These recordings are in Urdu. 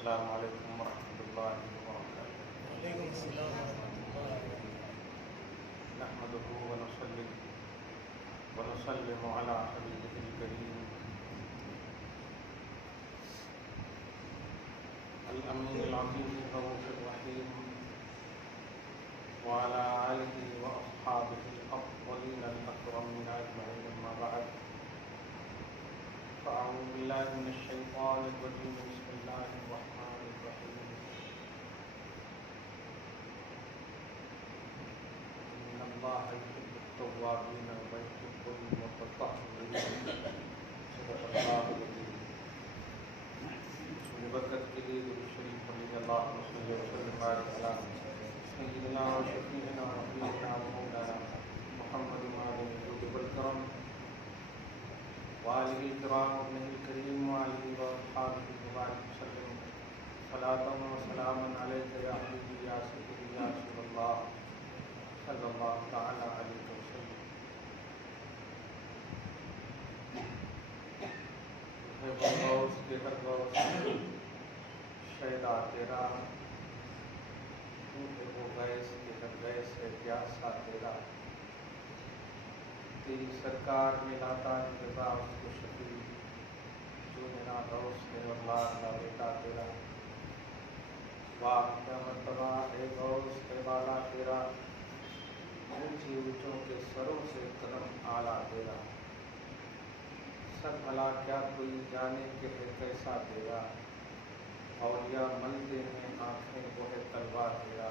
السلام علیکم ورحمۃ اللہ وبرکاتہ۔ وعلیکم السلام ورحمۃ اللہ نحمده ونصلي ونسلم على حبيبه الكريم الأمين العظيم الرؤوف الرحيم وعلى آله وأصحابه الأفضلين الأكرمين أجمعين، أما بعد فأعوذ بالله من الشيطان الرجيم، بسم الله الرحمن الرحيم۔ إن الله يحب التوابين ويحب المتطهرين، صدق الله العظيم۔ برکت کے لیے درود شریف پڑھیے، اللہم صلی وسلم وبارک علی سیدنا و شفیعنا و حبیبنا و مولانا محمد معدن الجود والکرم وآلہ الکرام وابنہ الکریم وآلہ واصحابہ وبارک وسلم صلاۃ و سلاما علیک یا حبیبی یا سیدی یا رسول اللہ صلی اللہ تعالی علیہ وسلم۔ ہے وہ غوث کے ہر غوث شیدا تیرا، تو ہے وہ گیس کے ہر گیس ہے پیاسا تیرا، تیری سرکار میں لاتا ہے رضا اس کو شفیع، جو میرا غوث ہے اللہ کا بیٹا تیرا۔ واہ کیا مرتبہ ہے غوث ہے بالا تیرا، اونچی اونچوں کے سروں سے قدم اعلیٰ تیرا، سب بھلا کیا کوئی جانے کہ ہے کیسا تیرا، اولیاء ملتے ہیں آنکھیں وہ ہے تلوار تیرا،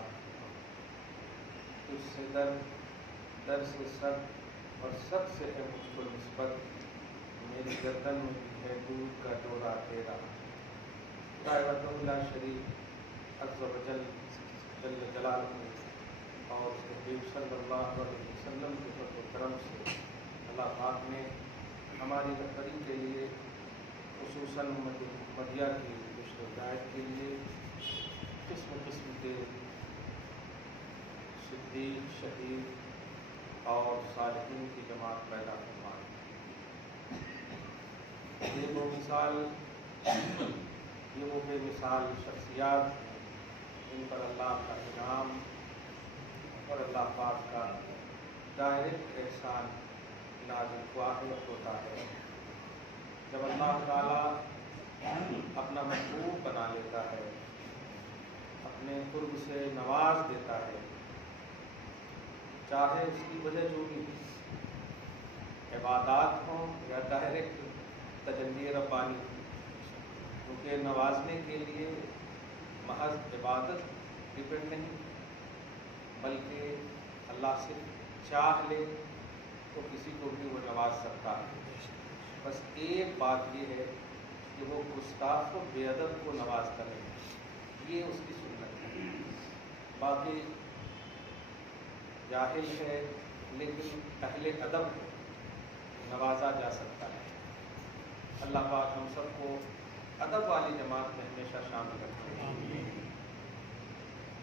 تجھ سے در در سے سب اور سب سے ہے مجھ کو نسبت، میری گردن میں بھی ہے دودھ کا ڈورا تیرا۔ وحدہ لا شریک عز و جل جل جلالہ اور اس کے حبیب صلی اللہ علیہ وسلم کے فضل و کرم سے اللہ پاک نے ہماری رہبری کے لیے خصوصاً مدیہ کی رشد و ہدایت کے لیے قسم قسم کے صدیق، شہید اور صالحین کی جماعت پیدا فرمائی۔ یہ وہ مثال، یہ وہ بے مثال شخصیات جن پر اللہ کا انعام اور اللہ پاک کا ڈائریکٹ احسان نازل واقع ہوتا ہے۔ جب اللہ تعالیٰ اپنا محبوب بنا لیتا ہے، اپنے قرب سے نواز دیتا ہے، چاہے اس کی وجہ جو بھی عبادات ہوں یا ڈائریکٹ تجلی ربانی، کیونکہ نوازنے کے لیے محض عبادت ڈپینڈ نہیں، بلکہ اللہ صرف چاہ لے تو کسی کو بھی وہ نواز سکتا ہے۔ بس ایک بات یہ ہے کہ وہ گستاخ و بے ادب کو نواز کرے، یہ اس کی سنت ہے۔ باقی جاہل ہے لیکن اہل ادب کو نوازا جا سکتا ہے۔ اللہ پاک ہم سب کو ادب والی جماعت میں ہمیشہ شامل رکھے۔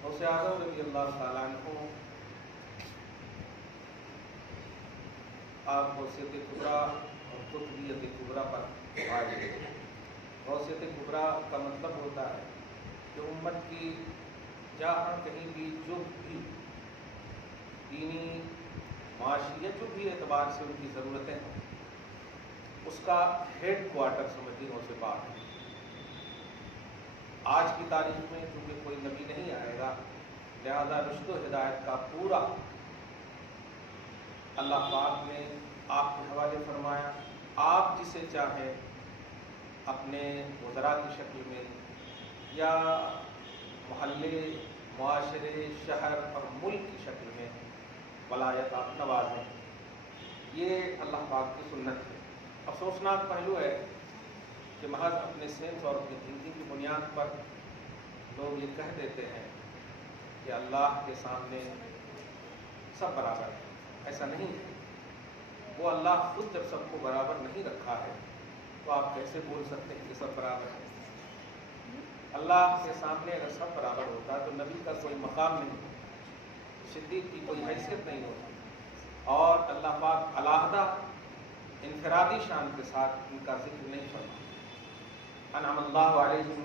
غوث اعظم رضی اللہ تعالیٰ عنہ آپ غوثیت کبریٰ اور قطبیت کبریٰ پر آئے۔ غوثیت کبریٰ کا مطلب ہوتا ہے کہ امت کی جہاں کہیں بھی جو بھی دینی، معاشی یا جو بھی اعتبار سے ان کی ضرورتیں ہیں، اس کا ہیڈ کوارٹر سمجھیں غوث پاک ہے۔ آج کی تاریخ میں چونکہ کوئی نبی نہیں آئے گا، لہذا رشد و ہدایت کا پورا اللہ پاک نے آپ کے حوالے فرمایا۔ آپ جسے چاہیں اپنے وزراء کی شکل میں یا محلے، معاشرے، شہر اور ملک کی شکل میں ولایت آپ نوازیں، یہ اللہ پاک کی سنت ہے۔ افسوسناک پہلو ہے کہ محض اپنے سینس اور اپنی تھنکنگ کی بنیاد پر لوگ یہ کہہ دیتے ہیں کہ اللہ کے سامنے سب برابر ہے۔ ایسا نہیں ہے۔ وہ اللہ خود جب سب کو برابر نہیں رکھا ہے تو آپ کیسے بول سکتے ہیں کہ سب برابر ہے؟ اللہ کے سامنے اگر سب برابر ہوتا تو نبی کا کوئی مقام نہیں ہوتا، صدیق کی کوئی حیثیت نہیں ہوتی، اور اللہ پاک علیحدہ انفرادی شان کے ساتھ ان کا ذکر نہیں فرماتا۔ انعم اللہ علیہم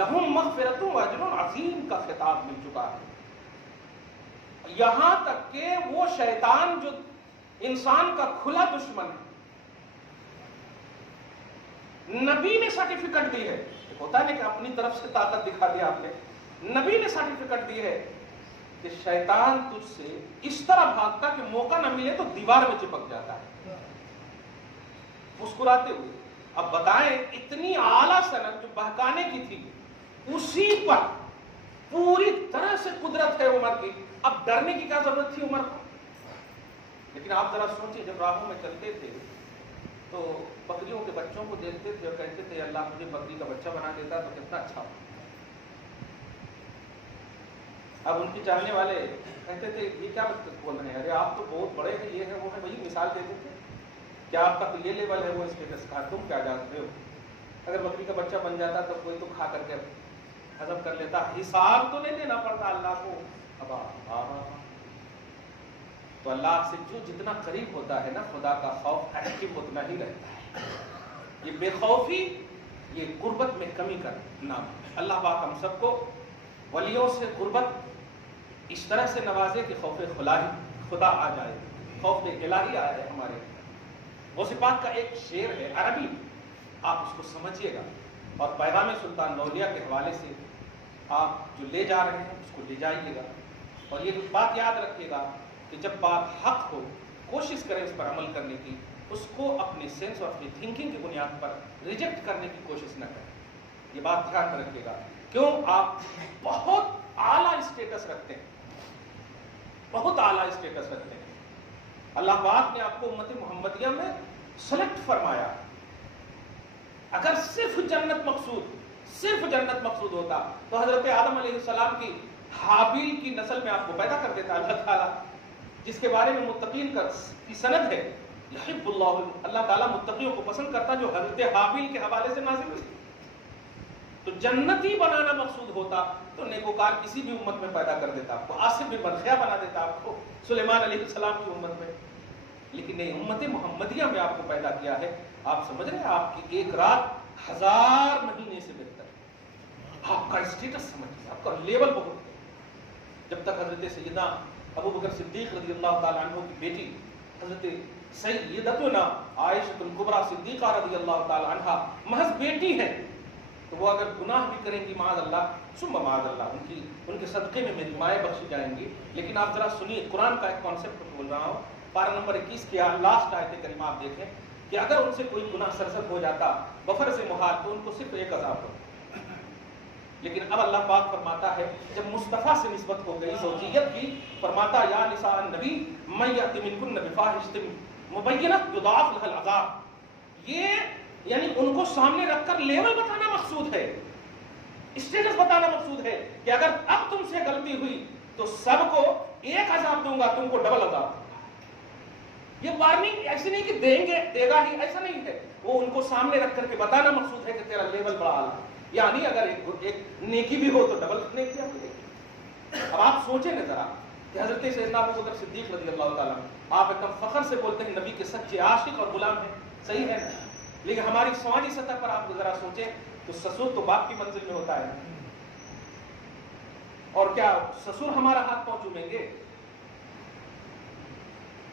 لہم مغفرۃ واجر عظیم کا خطاب مل چکا ہے، یہاں تک کہ وہ شیطان جو انسان کا کھلا دشمن ہے، نبی نے سرٹیفکیٹ دی ہے، ہوتا ہے کہ اپنی طرف سے طاقت دکھا دیا آپ نے، نبی نے سرٹیفکیٹ دی ہے کہ شیطان تجھ سے اس طرح بھاگتا کہ موقع نہ ملے تو دیوار میں چپک جاتا ہے۔ مسکراتے ہوئے اب بتائیں اتنی اعلیٰ سند جو بہکانے کی تھی اسی پر پوری طرح سے قدرت ہے عمر کی، اب ڈرنے کی کیا ضرورت تھی عمر کو؟ لیکن آپ ذرا سوچیں، جب راہوں میں چلتے تھے تو بکریوں کے بچوں کو دیکھتے تھے اور کہتے تھے اللہ مجھے بکری کا بچہ بنا دیتا تو کتنا اچھا ہوتا۔ اب ان کے چاہنے والے کہتے تھے یہ کیا بول رہے ہیں، ارے آپ تو بہت بڑے ہیں، یہ ہے وہ ہے، وہی مثال دیتے تھے، کیا آپ کا تو یہ لیول ہے وہ اسٹیٹس کا، تم کیا جانتے ہو؟ اگر بکری کا بچہ بن جاتا تو کوئی تو کھا کر کے ہضم کر لیتا، حساب تو نہیں دینا پڑتا اللہ کو۔ اب تو اللہ سے جو جتنا قریب ہوتا ہے نا خدا کا خوف ایکٹیو اتنا ہی رہتا ہے۔ یہ بے خوفی یہ قربت میں کمی کا نام ہے۔ اللہ پاک ہم سب کو ولیوں سے قربت اس طرح سے نوازے کہ خوف خدا آ جائے، خوف الہی آ جائے ہمارے۔ غوث پاک کا ایک شعر ہے عربی، آپ اس کو سمجھیے گا اور پیغام سلطان الاولیاء کے حوالے سے آپ جو لے جا رہے ہیں اس کو لے جائیے گا، اور یہ بات یاد رکھیے گا کہ جب بات حق ہو کوشش کریں اس پر عمل کرنے کی، اس کو اپنے سینس اور اپنی تھنکنگ کی بنیاد پر ریجیکٹ کرنے کی کوشش نہ کریں۔ یہ بات دھیان میں رکھیے گا، کیوں آپ بہت اعلیٰ اسٹیٹس رکھتے ہیں، بہت اعلیٰ اسٹیٹس رکھتے ہیں۔ اللہ پاک نے آپ کو امت محمدیہ میں سلیکٹ فرمایا۔ اگر صرف جنت مقصود ہوتا تو حضرت آدم علیہ السلام کی حابیل کی نسل میں آپ کو پیدا کر دیتا اللہ تعالیٰ، جس کے بارے میں متقین کی سند ہے، یحب اللہ تعالیٰ متقیوں کو پسند کرتا جو حضرت حابیل کے حوالے سے نازل ہوئی۔ تو جنتی بنانا مقصود ہوتا تو نیکوکار کسی بھی امت میں پیدا کر دیتا، آپ کو آصف بن برخیا بنا دیتا، آپ کو سلیمان علیہ السلام کی امت میں، لیکن نہیں، امت محمدیہ میں آپ کو پیدا کیا ہے۔ آپ سمجھ رہے ہیں آپ کی ایک رات 1000 مہینے سے بہتر ہے۔ آپ کا اسٹیٹس سمجھیے، آپ کا لیول بہت ہے۔ جب تک حضرت سیدنا ابو بکر صدیق رضی اللہ تعالیٰ عنہ کی بیٹی حضرت سیدتنا عائشہ الکبریٰ صدیقہ رضی اللہ تعالیٰ عنہ محض بیٹی ہیں، تو وہ اگر گناہ بھی کریں گی معاذ اللہ ثم معاذ اللہ، ان کے صدقے میں میری مائیں بخشی جائیں گی۔ لیکن آپ ذرا سنیے، قرآن کا ایک کانسیپٹ بول رہا ہوں، پارہ نمبر 21 کی لاسٹ آیت کریمہ آپ دیکھیں کہ اگر ان سے کوئی گناہ سرزد ہو جاتا بفر سے محال تو ان کو صرف ایک عذاب ہو، لیکن اب اللہ پاک فرماتا ہے جب مصطفیٰ سے نسبت ہو گئی زوجیت کی، فرماتا یا نساء النبی من یأت منکن بفاحشۃ مبینہ یضاعف لها العذاب۔ یہ یعنی ان کو سامنے رکھ کر لیول بتانا مقصود ہے، اسٹیٹس بتانا مقصود ہے کہ اگر اب تم سے غلطی ہوئی تو سب کو ایک عذاب دوں گا، تم کو ڈبل عذاب۔ یہ وارننگ ایسی نہیں کہ دیں گے دے گا ہی، ایسا نہیں ہے، وہ ان کو سامنے رکھ کر کے بتانا مقصود ہے کہ تیرا لیول بڑا اعلیٰ ہے، یعنی اگر ایک نیکی بھی ہو تو ڈبل نیکی آپ کو۔ اب آپ سوچیں نا ذرا کہ حضرت سیدنا ابو بکر صدیق رضی اللہ تعالیٰ آپ ایک دم فخر سے بولتے ہیں نبی کے سچے عاشق اور غلام ہیں، صحیح ہے نا؟ لیکن ہماری سماجی سطح پر آپ ذرا سوچیں تو سسر تو باپ کی منزل میں ہوتا ہے، اور کیا سسر ہمارا ہاتھ پاؤں چومیں گے؟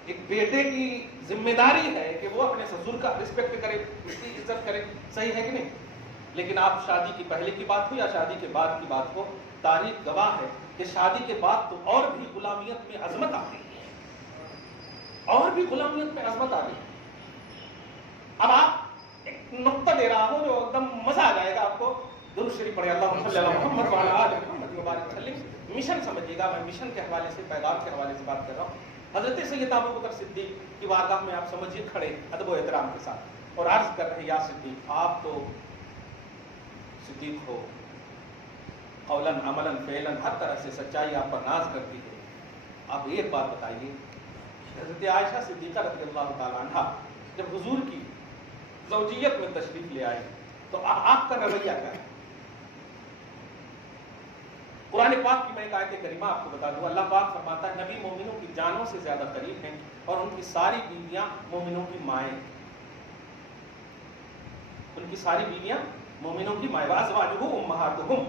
ایک بیٹے کی ذمہ داری ہے کہ وہ اپنے سسر کا رسپیکٹ کرے، اس کی عزت کرے، صحیح ہے کہ نہیں؟ لیکن آپ شادی کی پہلے کی بات ہو یا شادی کے بعد کی بات ہو، تاریخ گواہ ہے کہ شادی کے بعد تو اور بھی غلامیت میں عظمت آ گئی ہے، اور بھی غلامیت میں عظمت آ گئی۔ اب آپ ایک نقطہ دے رہا ہوں جو ایک دم مزہ آ جائے گا آپ کو، درود شریف پڑھے اللہم صلی علی محمد وعلی آل محمد وبارک وسلم۔ مشن سمجھیے گا، میں مشن کے حوالے سے، پیغام کے حوالے سے بات کر رہا ہوں۔ حضرت سیدنا ابو بکر صدیق کی بارگاہ میں آپ سمجھیے کھڑے ادب و احترام کے ساتھ اور عرض کر رہے ہیں یا صدیق، آپ تو صدیق ہو، قولاً عملاً فعلاً ہر طرح سے سچائی آپ پر ناز کرتی ہے، آپ ایک بات بتائیے، حضرت عائشہ صدیقہ رضی اللہ تعالیٰ عنہ جب حضور کی زوجیت میں تشریف لے آئے تو آپ کا رویہ کیا ہے؟ قرآن پاک کی میں ایک آیت کریمہ آپ کو بتا دوں، اللہ پاک فرماتا ہے نبی مومنوں کی جانوں سے زیادہ قریب ہیں اور ان کی ساری بیویاں مومنوں کی مائیں، ان کی ساری بیویاں مومنوں کی مائیں وازواجہ امہاتہم،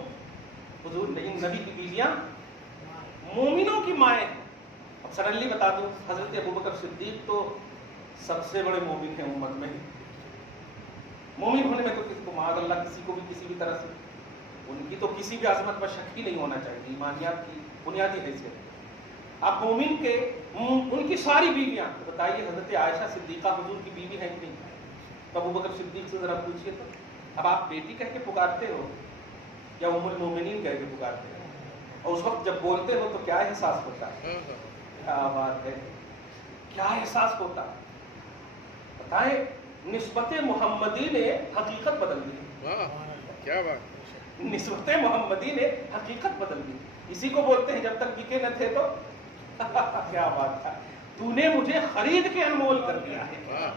حضور نبی کی بیویاں مومنوں کی مائیں ہیں۔ اب سڈنلی بتا دوں، حضرت ابوبکر صدیق تو سب سے بڑے مومن ہیں امت میں، مومن ہونے میں تو کسی کو معاذ اللہ کسی کو بھی کسی بھی طرح سے ان کی تو کسی بھی عظمت پر شک ہی نہیں ہونا چاہیے، ایمانیات کی بنیادی حیثیت۔ آپ مومن کے ان کی ساری بیویاں بتائیے، حضرت عائشہ صدیقہ حضور کی بیوی ہے کہ نہیں؟ تو ابوبکر صدیق سے ذرا پوچھیے تو، اب آپ بیٹی کہہ کے پکارتے ہو یا ام المومنین کہہ کے پکارتے ہو؟ اور اس وقت جب بولتے ہو تو کیا احساس ہوتا ہے؟ کیا بات ہے، کیا احساس ہوتا ہے؟ بتائیں، نسبت محمدی نے حقیقت بدل دی، کیا بات، نسبت محمدی نے حقیقت بدل دی۔ اسی کو بولتے ہیں جب تک بکے نہ تھے تو کیا بات ہے، تو نے مجھے خرید کے انمول کر دیا ہے،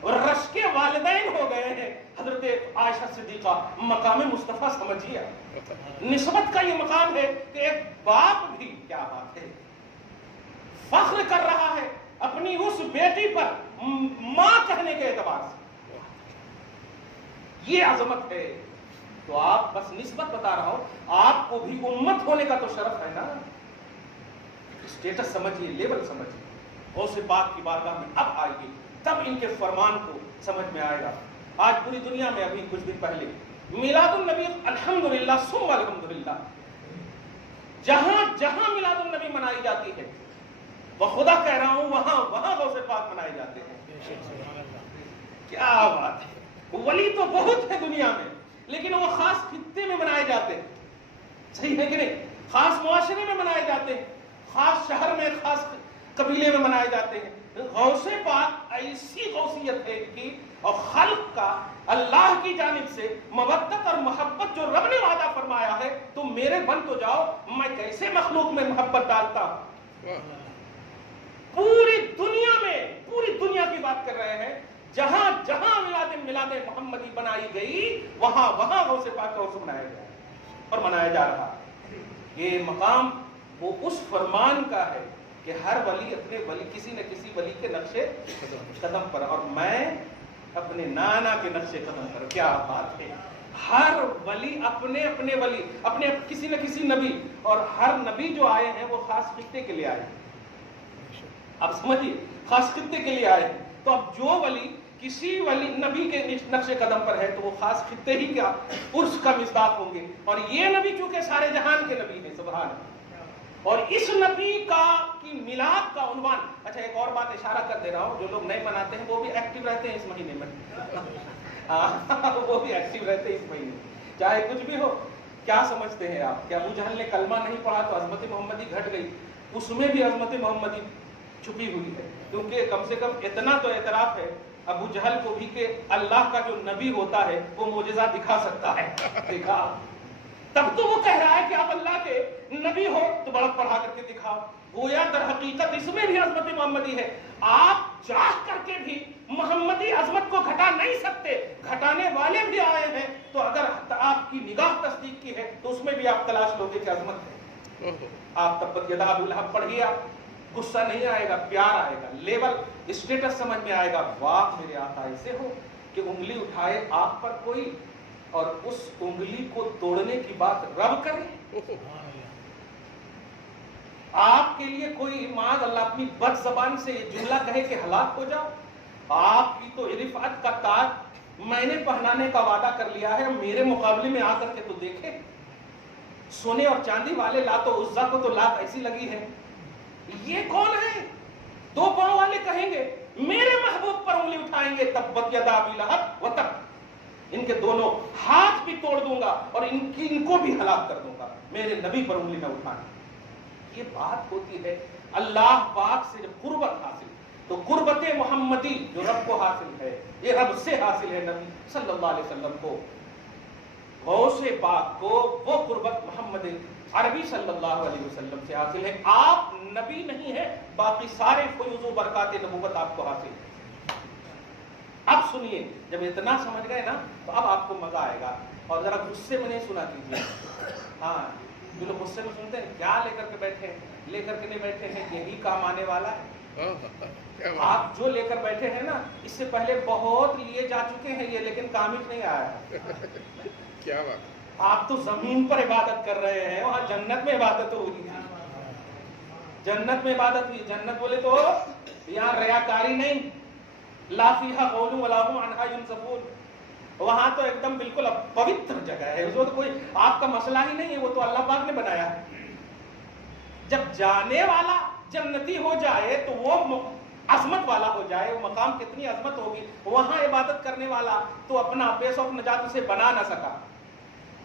اور رش کے والدین ہو گئے ہیں حضرت عائشہ صدیقہ۔ مقام مصطفیٰ سمجھیے، نسبت کا یہ مقام ہے کہ ایک باپ بھی، کیا بات ہے، فخر کر رہا ہے اپنی اس بیٹی پر ماں کہنے کے اعتبار سے، یہ عظمت ہے۔ تو آپ بس نسبت بتا رہا ہوں، آپ کو بھی امت ہونے کا تو شرف ہے نا، اسٹیٹس سمجھیے، لیول سمجھیے۔ غوث پاک کی بارگاہ میں اب آئیے، تب ان کے فرمان کو سمجھ میں آئے گا۔ آج پوری دنیا میں ابھی کچھ دن پہلے میلاد النبی الحمدللہ ثم الحمدللہ، جہاں جہاں میلاد النبی منائی جاتی ہے، وہ خدا کہہ رہا ہوں وہاں غوث پاک منائے جاتے ہیں۔ کیا بات ہے، ولی تو بہت ہے دنیا میں، لیکن وہ خاص خطے میں منائے جاتے ہیں، صحیح ہے کہ نہیں؟ خاص معاشرے میں منائے جاتے ہیں، خاص شہر میں، خاص قبیلے میں منائے جاتے ہیں۔ غوث پاک ایسی غوثیت ہے کی، اور خلق کا اللہ کی جانب سے مودت اور محبت جو رب نے وعدہ فرمایا ہے، تم میرے بن تو جاؤ، میں کیسے مخلوق میں محبت ڈالتا ہوں۔ پوری دنیا کی بات کر رہے ہیں، جہاں جہاں میلاد محمدی بنائی گئی، وہاں غوث پاک کا عرس منایا گیا اور منایا جا رہا۔ یہ مقام وہ اس فرمان کا ہے کہ ہر ولی اپنے ولی کسی نہ کسی ولی کے نقشے قدم پر، اور میں اپنے نانا کے نقشے قدم پر۔ کیا بات ہے، ہر ولی اپنے ولی، اپنے کسی نہ کسی نبی، اور ہر نبی جو آئے ہیں وہ خاص خطے کے لیے آئے ہیں۔ اب سمجھیے، خاص خطے کے لیے آئے ہیں، تو اب جو ولی کسی ولی نبی کے نقش قدم پر ہے تو وہ خاص خطے ہی کیا عرس کا مصداق ہوں گے، اور یہ نبی چونکہ سارے جہان کے نبی ہیں، سبحان اللہ، اور اس نبی کی میلاد کا عنوان۔ اچھا ایک اور بات اشارہ کر دے رہا ہوں، جو لوگ نہیں مناتے ہیں وہ بھی ایکٹیو رہتے ہیں اس مہینے میں، وہ بھی ایکٹیو رہتے ہیں اس مہینے، چاہے کچھ بھی ہو۔ کیا سمجھتے ہیں آپ کہ ابو جہل نے کلمہ نہیں پڑھا تو عظمت محمدی گھٹ گئی؟ اس میں بھی عظمت محمدی چھپی ہوئی ہے، کیونکہ کم سے کم اتنا تو اعتراف ہے ابو جہل کو بھی کہ اللہ کا جو نبی ہوتا ہے وہ معجزہ دکھا سکتا ہے، دیکھا؟ تب تو وہ کہہ رہا ہے کہ آپ اللہ کے نبی ہو تو بڑک پڑھا کر کے دکھاؤ۔ گویا در حقیقت اس میں بھی عظمت محمدی ہے، آپ چاہ کر کے بھی محمدی عظمت کو گھٹا نہیں سکتے، گھٹانے والے بھی آئے ہیں، تو اگر آپ کی نگاہ تصدیق کی ہے تو اس میں بھی آپ تلاش لوگے کہ عظمت ہے۔ آپ تبت یدا ابو لہب پڑھیے، آپ غصہ نہیں آئے گا، پیار آئے گا، لیول اسٹیٹس سمجھ میں آئے گا۔ واہ میرے آقا ایسے ہو کہ انگلی اٹھائے آپ پر کوئی اور اس انگلی کو توڑنے کی بات رب کرے، آپ کے لیے کوئی معاذ اللہ اپنی بد زبان سے یہ جملہ کہے کہ ہلاک ہو جاؤ۔ آپ کی تو رفعت کا تاج میں نے پہنانے کا وعدہ کر لیا ہے، میرے مقابلے میں آ کر کے تو دیکھے۔ سونے اور چاندی والے لات و عزا کو تو لات ایسی لگی ہے، یہ کون ہے؟ دو پاؤں والے کہیں گے میرے محبوب پر انگلی اٹھائیں گے، تبت یدا ابی لہب وتب، ان کے دونوں ہاتھ بھی توڑ دوں گا اور ان کو بھی ہلاک کر دوں گا، میرے نبی پر انگلی نہ اٹھانا۔ یہ بات ہوتی ہے اللہ پاک سے جب قربت حاصل، تو قربت محمدی جو رب کو حاصل ہے، یہ رب سے حاصل ہے، نبی صلی اللہ علیہ وسلم کو، غوث پاک کو وہ قربت محمد عربی صلی اللہ علیہ وسلم سے حاصل ہے۔ آپ نبی نہیں ہے، باقی سارے فیوز و برکات نبوت آپ کو حاصل ہے۔ اب سنیے، جب اتنا سمجھ گئے نا تو اب آپ کو مزہ آئے گا، اور ذرا غصے میں نہیں سنا کیجیے۔ ہاں جو لوگ غصے میں سنتے ہیں، کیا لے کر کے بیٹھے ہیں، لے کر کے نہیں بیٹھے ہیں، یہی کام آنے والا ہے، کیا بات آپ جو لے کر بیٹھے ہیں نا، اس سے پہلے بہت لیے جا چکے ہیں یہ، لیکن کامل نہیں آیا ہے۔ کیا بات آپ تو زمین پر عبادت کر رہے ہیں، وہاں جنت میں عبادت ہوئی تھی، جنت میں عبادت ہوئی۔ جنت بولے تو یہاں ریاکاری نہیں، لا فیہا غول ولا هم عنہا ینزفون، وہاں تو ایک دم بالکل پوتر جگہ ہے، اس کو تو کوئی آپ کا مسئلہ ہی نہیں ہے، وہ تو اللہ پاک نے بنایا ہے۔ جب جانے والا جنتی ہو جائے تو وہ عظمت والا ہو جائے، وہ مقام کتنی عظمت ہوگی، وہاں عبادت کرنے والا تو اپنا بیس آف نجات اسے بنا نہ سکا،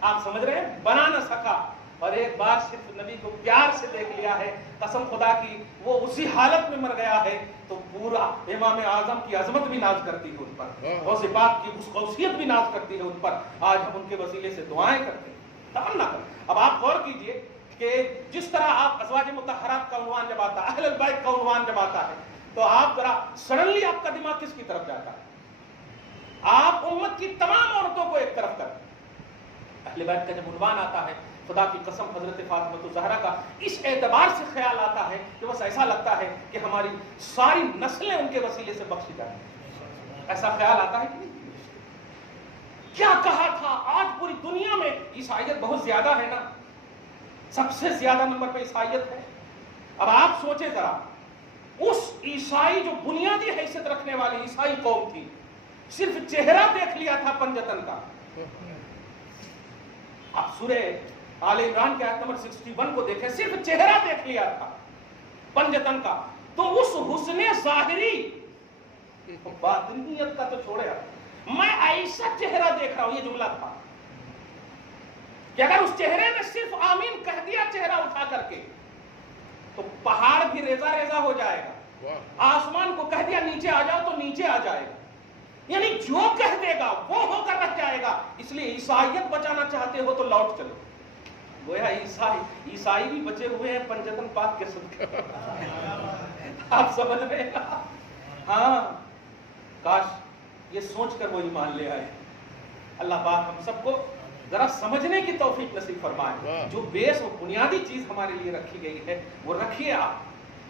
آپ سمجھ رہے ہیں، بنا نہ سکا، اور ایک بار صرف نبی کو پیار سے دیکھ لیا ہے، قسم خدا کی وہ اسی حالت میں مر گیا ہے تو پورا امام اعظم کی عظمت بھی ناز کرتی ہے ان پر، غوث پاک کی اس غوثیت بھی ناز کرتی ہے ان پر۔ آج ہم ان کے وسیلے سے دعائیں کرتے ہیں، تمنا کرتے ہیں۔ اب آپ غور کیجئے کہ جس طرح آپ ازواج مطہرات کا عنوان جب آتا ہے، اہل البیت کا عنوان جب آتا ہے، تو آپ ذرا سڈنلی آپ کا دماغ کس کی طرف جاتا ہے؟ آپ امت کی تمام عورتوں کو ایک طرف کرتے ہیں۔ اہل بیت کا جب عنوان آتا ہے، خدا کی قسم حضرت فاطمہ الزہرا کا اس اعتبار سے خیال آتا ہے کہ بس ایسا لگتا ہے کہ ہماری ساری نسلیں ان کے وسیلے سے بخشی جائیں، ایسا خیال آتا ہے کہ نہیں؟ کیا کہا تھا؟ آج پوری دنیا میں عیسائیت بہت زیادہ ہے نا، سب سے زیادہ نمبر پہ عیسائیت ہے۔ اب آپ سوچیں ذرا، اس عیسائی جو بنیادی حیثیت رکھنے والی عیسائی قوم تھی، صرف چہرہ دیکھ لیا تھا پنجتن کا۔ آپ سورہ آل عمران کے آیت نمبر 61 کو دیکھیں، صرف چہرہ دیکھ لیا تھا پنجتن کا، تو اس حسن ظاہری باطنیت کا تو چھوڑے، میں ایسا چہرہ دیکھ رہا ہوں، یہ جملہ تھا کہ اگر اس چہرے میں صرف آمین کہہ دیا چہرہ اٹھا کر کے تو پہاڑ بھی ریزہ ریزہ ہو جائے گا، آسمان کو کہہ دیا نیچے آ جاؤ تو نیچے آ جائے گا، یعنی جو کہہ دے گا وہ ہو کر رہ جائے گا۔ اس لیے عیسائیت بچانا چاہتے ہو تو لوٹ چلو، گویا عیسائی بھی بچے ہوئے ہیں پنجتن پاک کے صدقے۔ آپ سمجھ رہے ہیں؟ ہاں، کاش یہ سوچ کر وہ ایمان لے آئے۔ اللہ پاک ہم سب کو ذرا سمجھنے کی توفیق نصیب فرمائے، جو بیس و بنیادی چیز ہمارے لیے رکھی گئی ہے وہ رکھیے۔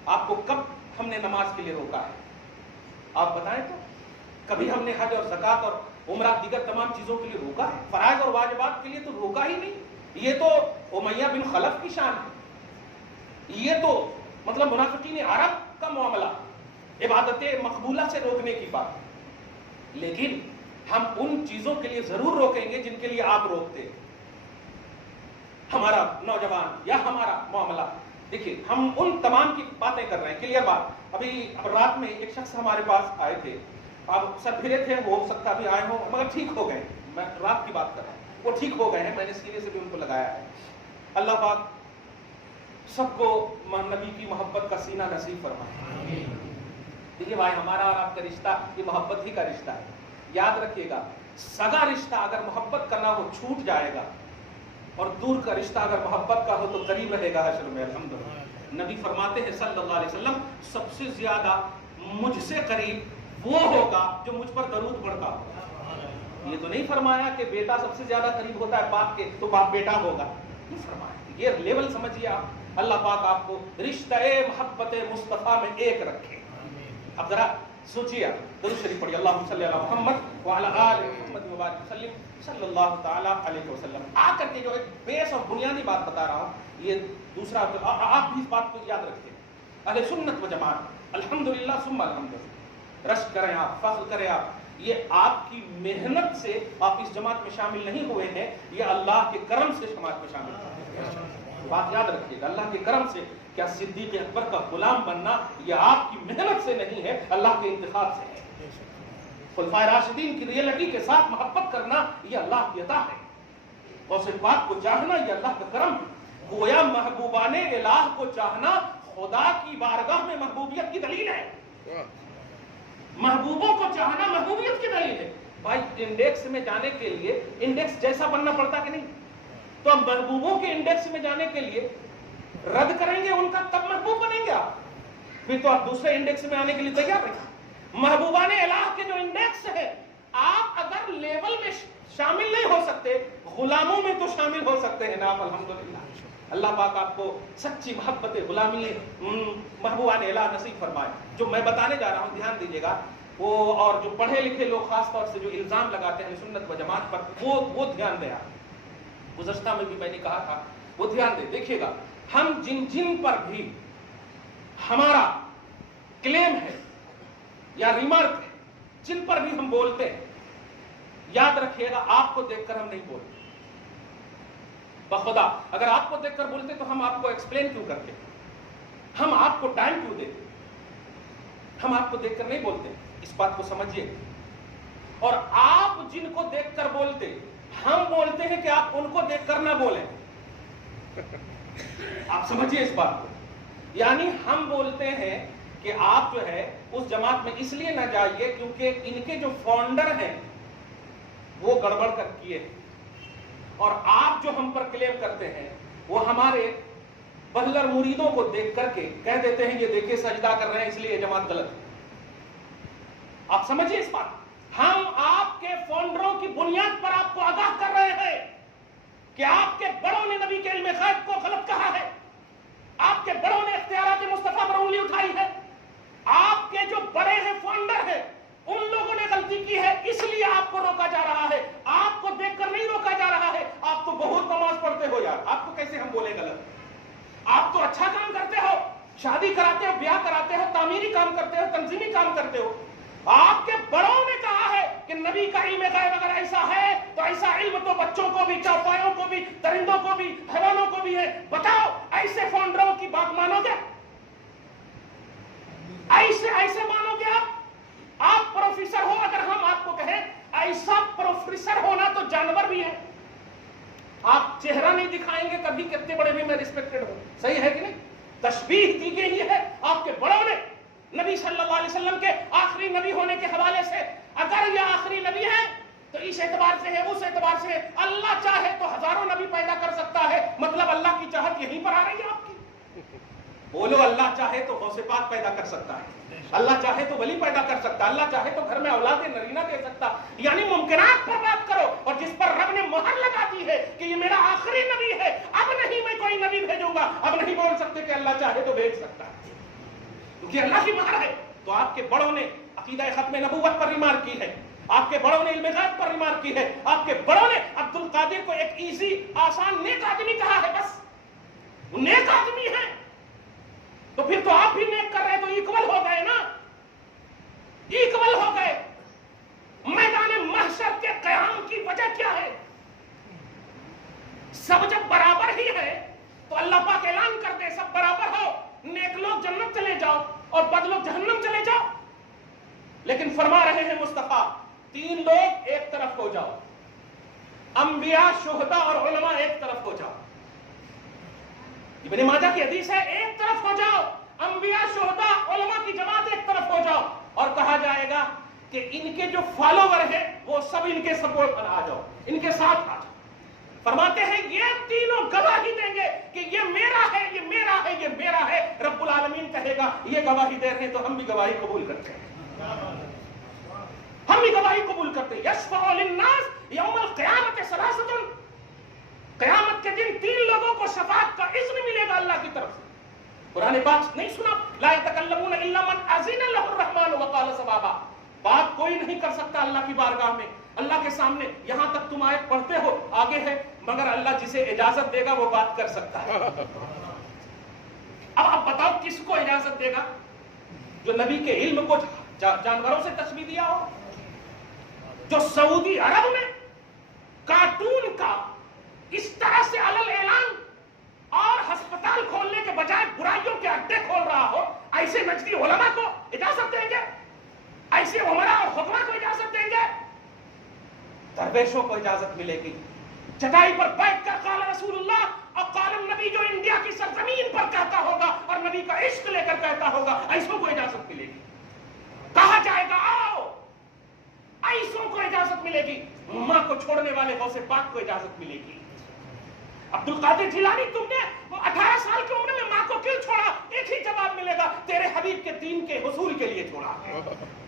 آپ کو کب ہم نے نماز کے لیے روکا ہے؟ آپ بتائیں تو، کبھی ہم نے حج اور زکوٰۃ اور عمرہ دیگر تمام چیزوں کے لیے روکا ہے؟ فرائض اور واجبات کے لیے تو روکا ہی نہیں۔ یہ تو امیہ بن خلف کی شان ہے، یہ تو مطلب منافقین عرب کا معاملہ، عبادت مقبولہ سے روکنے کی بات۔ لیکن ہم ان چیزوں کے لیے ضرور روکیں گے جن کے لیے آپ روکتے۔ ہمارا نوجوان یا ہمارا معاملہ، دیکھیے ہم ان تمام کی باتیں کر رہے ہیں، کلیئر بات۔ ابھی رات میں ایک شخص ہمارے پاس آئے تھے، آپ سر پھرے تھے، ہو سکتا بھی آئے ہوں مگر ٹھیک ہو گئے، میں رات کی بات کر رہا ہوں، وہ ٹھیک ہو گئے ہیں، میں نے سینے سے بھی ان کو لگایا ہے۔ اللہ پاک سب کو نبی کی محبت کا سینہ نصیب فرمائے۔ دیکھیے بھائی، ہمارا اور آپ کا رشتہ یہ محبت ہی کا رشتہ ہے۔ یاد رکھیے گا، سگا رشتہ اگر محبت کا نہ ہو چھوٹ جائے گا، اور دور کا رشتہ اگر محبت کا ہو تو قریب رہے گا حشر میں۔ الحمدللہ نبی فرماتے ہیں صلی اللہ علیہ وسلم، سب سے زیادہ مجھ سے قریب وہ ہوگا جو مجھ پر درود پڑھتا ہو۔ یہ تو نہیں فرمایا کہ بیٹا سب سے زیادہ قریب ہوتا ہے باپ کے تو باپ بیٹا ہوگا، نہیں فرمایا۔ یہ لیول سمجھیے آپ۔ اللہ پاک آپ کو رشتہ محبت مصطفیٰ میں ایک رکھے۔ اب ذرا سوچیے، درود شریف پڑھیے، اللہم صلی علی محمد وعلی آل محمد وبارک وسلم صلی اللہ تعالی علیہ وسلم۔ آ کر کے جو ایک بیس اور بنیادی بات بتا رہا ہوں، یہ دوسرا آپ بھی اس بات کو یاد رکھیں، اہل سنت و جماعت الحمدللہ ثم الحمدللہ، رشک کریں آپ، فخر کریں آپ، یہ آپ کی محنت سے آپ اس جماعت میں شامل نہیں ہوئے ہیں، یہ اللہ کے کرم سے جماعت میں شامل ہوئے۔ بات یاد رکھیے گا، اللہ کے کرم سے۔ کیا صدیق اکبر کا غلام بننا یہ آپ کی محنت سے نہیں ہے، اللہ کے انتخاب سے ہے۔ خلفائے راشدین کی ریئلٹی کے ساتھ محبت کرنا یہ اللہ کی عطا ہے، غوث پاک کو چاہنا یہ اللہ کا کرم ہے۔ گویا محبوبان الہ کو چاہنا خدا کی بارگاہ میں محبوبیت کی دلیل ہے، محبوبوں کو چاہنا محبوبیت کی دلیل ہے۔ بھائی انڈیکس میں جانے کے لیے انڈیکس جیسا بننا پڑتا کہ نہیں؟ تو ہم محبوبوں کے انڈیکس میں جانے کے لیے رد کریں گے ان کا، تب محبوب بنیں گے آپ، پھر تو آپ دوسرے انڈیکس میں آنے کے لیے تیار ہیں۔ محبوبان الہ کے جو انڈیکس ہے، آپ اگر لیول میں شامل نہیں ہو سکتے، غلاموں میں تو شامل ہو سکتے ہیں نا آپ، الحمدللہ۔ اللہ پاک آپ کو سچی محبت غلامی محبوبان الہ نصیب فرمائے۔ جو میں بتانے جا رہا ہوں دھیان دیجیے گا، وہ اور جو پڑھے لکھے لوگ خاص طور سے جو الزام لگاتے ہیں سنت و جماعت پر، وہ دھیان دیں آپ۔ گزشتہ میں بھی میں نے کہا تھا، وہ دھیان دیں۔ دیکھیے گا، ہم جن پر بھی ہمارا کلیم ہے یا ریمارک ہے، جن پر بھی ہم بولتے ہیں، یاد رکھیے گا آپ کو دیکھ کر ہم نہیں بولتے۔ بخدا اگر آپ کو دیکھ کر بولتے تو ہم آپ کو ایکسپلین کیوں کرتے، ہم آپ کو ٹائم کیوں دیتے؟ ہم آپ کو دیکھ کر نہیں بولتے، اس بات کو سمجھیے۔ اور آپ جن کو دیکھ کر بولتے، ہم بولتے ہیں کہ آپ ان کو دیکھ کر نہ بولیں۔ آپ سمجھیے اس بات کو، یعنی ہم بولتے ہیں کہ آپ جو ہے اس جماعت میں اس لیے نہ جائیے کیونکہ ان کے جو فاؤنڈر ہیں وہ گڑبڑ کر کیے، اور آپ جو ہم پر کلیم کرتے ہیں وہ ہمارے بہلر مریدوں کو دیکھ کر کے کہہ دیتے ہیں یہ دیکھیں سجدہ کر رہے ہیں اس لیے یہ جماعت غلط ہے۔ آپ سمجھیے اس بات، ہم آپ کے فاؤنڈروں کی بنیاد پر آپ کو آگاہ کر رہے ہیں کہ آپ کے بڑوں نے نبی کے علم غیب کو غلط کہا ہے، آپ کے بڑوں نے اختیارات مصطفیٰ پر انگلی اٹھائی ہے، آپ کے جو بڑے ہیں فاؤنڈر ہیں ان لوگوں نے غلطی کی ہے، اس لیے آپ کو روکا جا رہا ہے، آپ کو دیکھ کر نہیں روکا جا رہا ہے۔ آپ تو بہت نماز پڑھتے ہو یار، آپ کو کیسے ہم بولیں غلط؟ آپ تو اچھا کام کرتے ہو، شادی کراتے ہو، بیاہ کراتے ہو، تعمیری کام کرتے ہو، تنظیمی کام کرتے ہو۔ آپ کے بڑوں نے کہا ہے کہ نبی کا علم غیب اگر ایسا ہے تو ایسا علم تو بچوں کو بھی، چوپایوں کو بھی، درندوں کو بھی، حیوانوں کو بھی ہے۔ بتاؤ ایسے فاؤنڈروں کی بات مانو گے؟ ایسے مانو گے آپ پروفیسر ہو، اگر ہم آپ کو کہیں ایسا پروفیسر ہونا تو جانور بھی ہے، آپ چہرہ نہیں دکھائیں گے کبھی کتنے بڑے بھی میں ریسپیکٹڈ ہوں، صحیح ہے کہ نہیں؟ تشبیہ دی گئی ہے آپ کے بڑوں نے نبی صلی اللہ علیہ وسلم کے آخری نبی ہونے کے حوالے سے۔ اگر یہ آخری نبی ہے تو اس اعتبار سے ہے، اس اعتبار سے ہے، اللہ چاہے تو ہزاروں نبی پیدا کر سکتا ہے، مطلب اللہ کی چاہت یہیں پر آ رہی ہے آپ کی۔ بولو اللہ چاہے تو غوث پاک پیدا کر سکتا ہے، اللہ چاہے تو ولی پیدا کر سکتا ہے، اللہ چاہے تو گھر میں اولاد نرینہ دے سکتا، یعنی ممکنات پر بات کرو۔ اور جس پر رب نے مہر لگا دی ہے کہ یہ میرا آخری نبی ہے، اب نہیں میں کوئی نبی بھیجوں گا، اب نہیں بول سکتے کہ اللہ چاہے تو بھیج سکتا ہے، کیونکہ اللہ کی مہر ہے۔ تو آپ کے بڑوں نے عقیدہ ختم نبوت پر ریمارک کی ہے، آپ کے بڑوں نے علم غیب پر ریمارک کی ہے، آپ کے بڑوں نے عبد القادر کو ایک ایزی آسان نیک آدمی کہا ہے، بس وہ نیک آدمی ہے، تو پھر تو آپ بھی نیک کر رہے تو ایکول ہو گئے نا، ایکول ہو گئے۔ میدان محشر کے قیام کی وجہ کیا ہے؟ سب جب برابر ہی ہے تو اللہ پاک اعلان کر دے سب برابر ہو، نیک لوگ جنت چلے جاؤ اور بد لوگ جہنم چلے جاؤ، لیکن فرما رہے ہیں مصطفیٰ تین لوگ ایک طرف ہو جاؤ، انبیاء، شہداء اور علماء ایک طرف ہو جاؤ۔ ابن ماجہ کی حدیث ہے ایک طرف ہو جاؤ، انبیاء، شہداء، علماء کی جماعت ایک طرف ہو جاؤ، اور کہا جائے گا کہ ان کے جو فالوور ہیں وہ سب ان کے سپورٹ پر آ جاؤ، ان کے ساتھ آ جاؤ۔ فرماتے ہیں یہ تینوں گواہی دیں گے کہ یہ میرا ہے، یہ میرا ہے، یہ میرا ہے۔ رب العالمین کہے گا یہ گواہی دے رہے ہیں تو ہم بھی گواہی قبول کرتے ہیں، ہم بھی گواہی قبول کرتے ہیں۔ یشفع للناس یوم القیامت ثلاثۃ، قیامت کے دن تین لوگوں کو شفاعت کا اذن ملے گا اللہ کی طرف سے۔ قرآن پاک نہیں سنا؟ لا یتکلمون الا من اذن له الرحمن وقال صوابا، بات کوئی نہیں کر سکتا اللہ کی بارگاہ میں، اللہ کے سامنے، یہاں تک تم آیت پڑھتے ہو آگے ہے، مگر اللہ جسے اجازت دے گا وہ بات کر سکتا ہے۔ اب آپ بتاؤ کس کو اجازت دے گا؟ جو نبی کے علم کو جانوروں سے تشبیہ دیا ہو، جو سعودی عرب میں کارٹون کا اس طرح سے علل اعلان اور ہسپتال کھولنے کے بجائے برائیوں کے اڈے کھول رہا ہو، ایسے نجدی علماء کو اجازت دیں گے؟ ایسے عمراء اور خطبہ کو اجازت دیں گے؟ درویشوں کو اجازت ملے گی، چٹائی پر بیٹھ کر قال رسول اللہ اور قال النبی جو انڈیا کی سرزمین پر کہتا ہوگا اور نبی کا عشق لے کر کہتا ہوگا، ایسوں کو اجازت ملے گی۔ کہا جائے گا آؤ، ایسوں کو اجازت ملے گی۔ ماں کو چھوڑنے والے غوث پاک کو اجازت ملے گی۔ عبد القادر جیلانی تم نے 18 سال کی عمر میں ماں کو کیوں چھوڑا؟ ایک ہی جواب ملے گا، تیرے حبیب کے دین کے حصول کے لیے چھوڑا۔